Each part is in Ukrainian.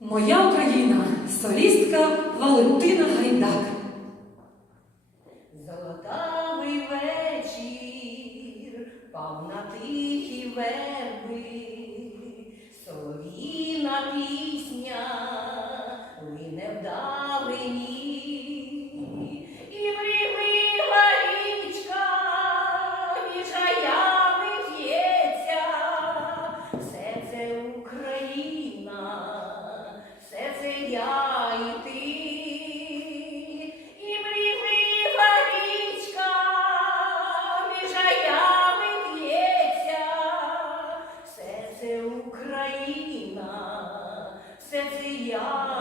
Моя Україна, солістка Валентина Гайдак. Sesi ya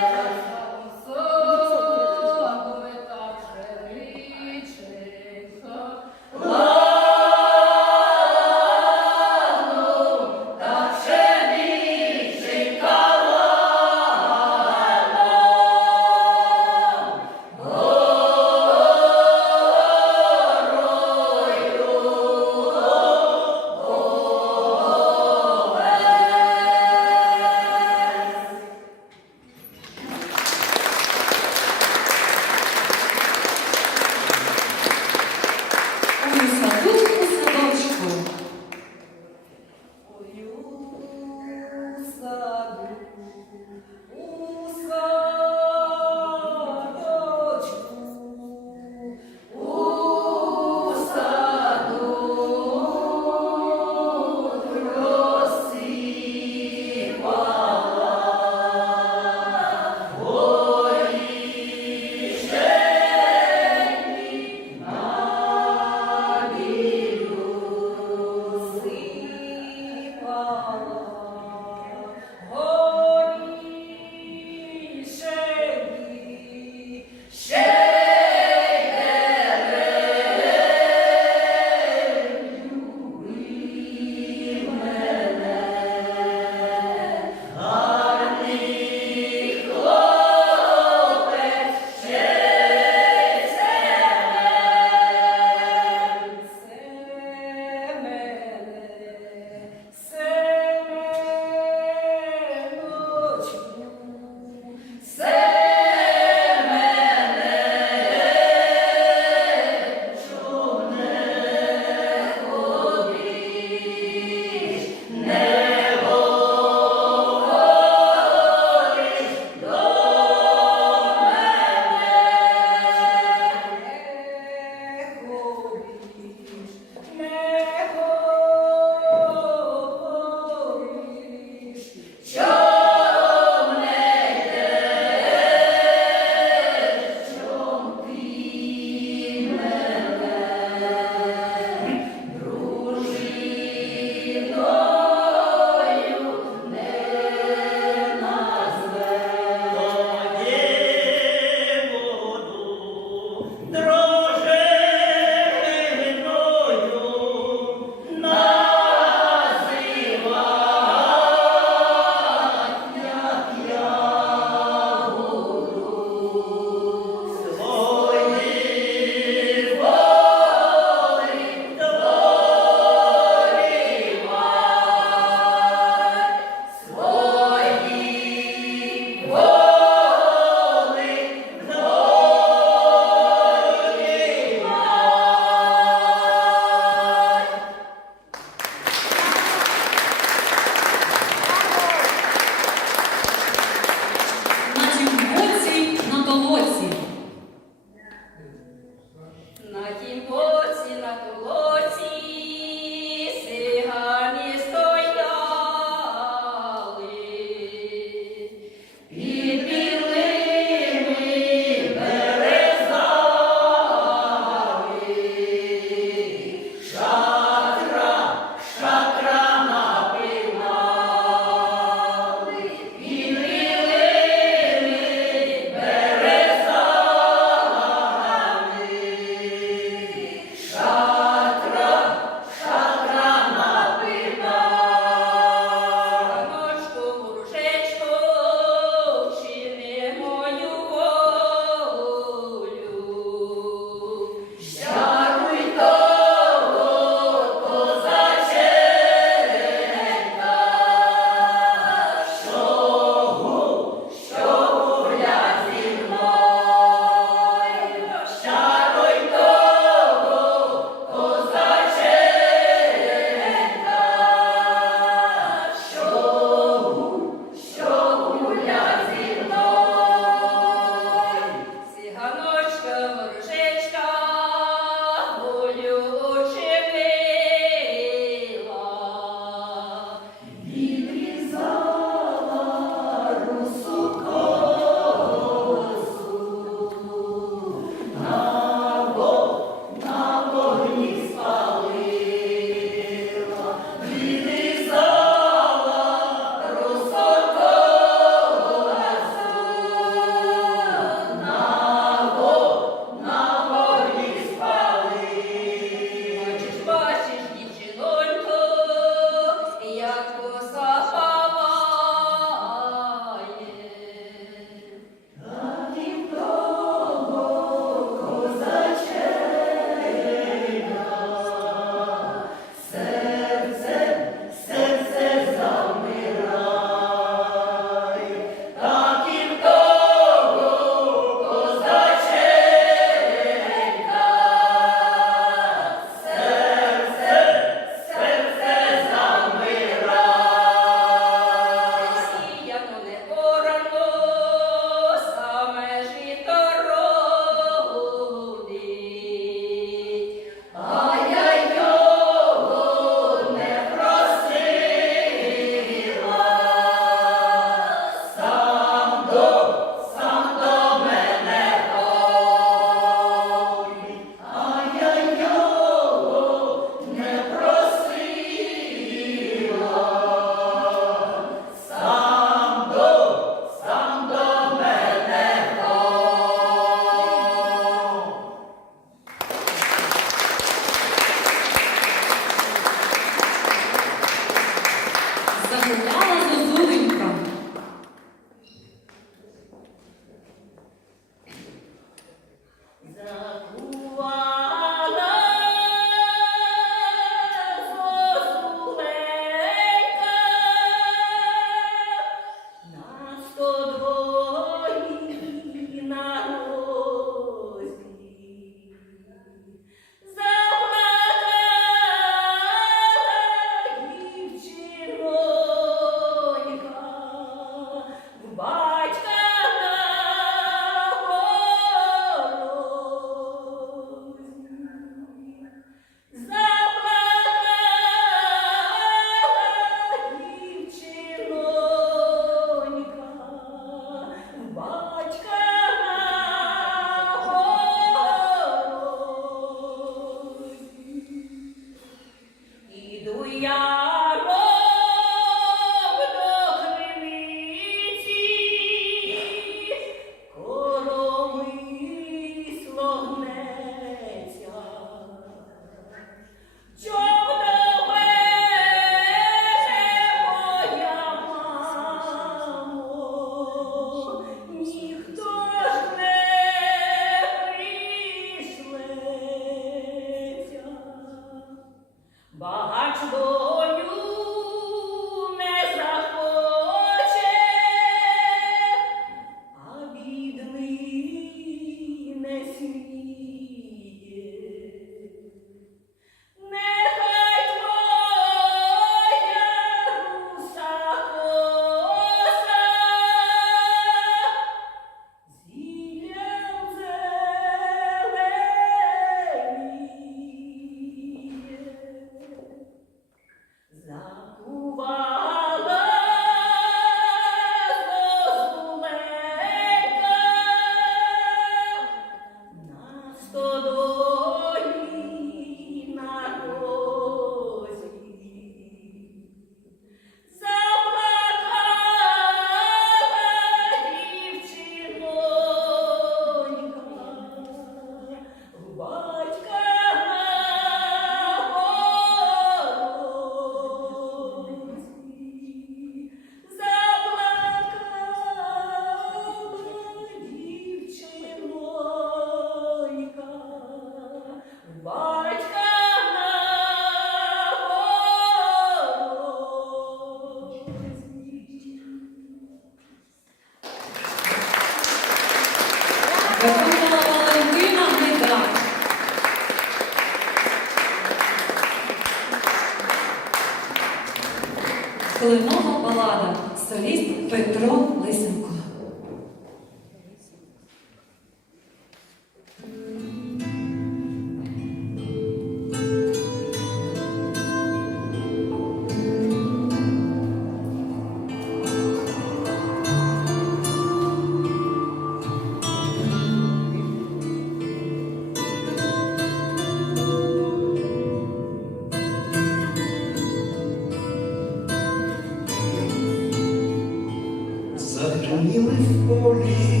Шаніли в полі,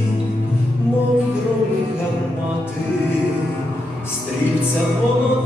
мов громі гармати, стрільця воно.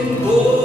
in both.